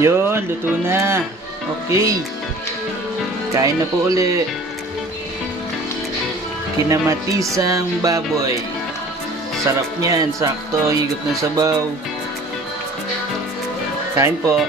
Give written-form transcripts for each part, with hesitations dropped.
Yun, luto na. Okay. Kain na po uli. Kinamatisang baboy. Sarap niyan, sakto, higop ng sabaw. Kain po.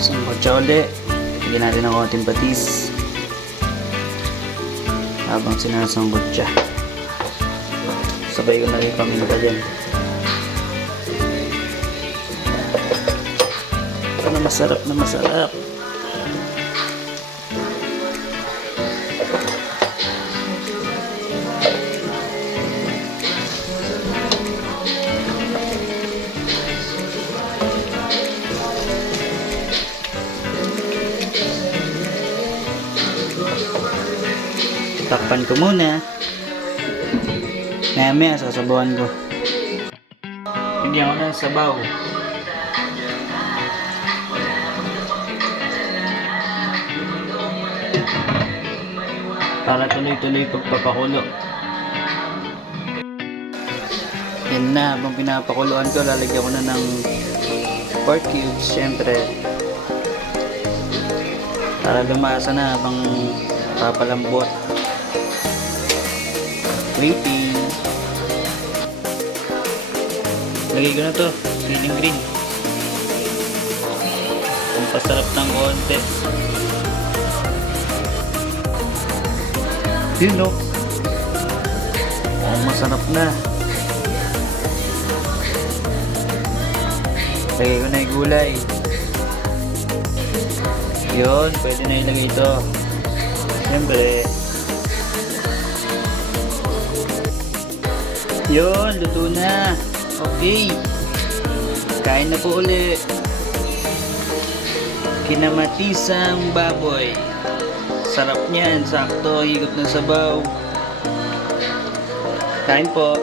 Sangkotsa ulit. Lagyan natin ng konting patis habang sinasangkot siya. Sabay ko na rin paminta dyan. Ito na masarap na masarap. Takpan ko muna. Maya sasabawan ko. Bigyan ko ng sabaw. Para tuloy-tuloy pagpapakulo. Yan na, habang pinapakuluan ko, lalagyan ko na ng pork cubes, syempre. Para lumasa na habang papalambot. Waiting. Lagay ko na to, feeling green. Kung pasarap ng konti. Yun o. Oh, masarap na. Lagay ko na yung gulay. Yun, pwede na ilagay ito. Siyempre. Yun, luto na. Okay. Kain na po uli. Kinamatisang baboy. Sarap niyan, sakto, higop ng sabaw. Kain po.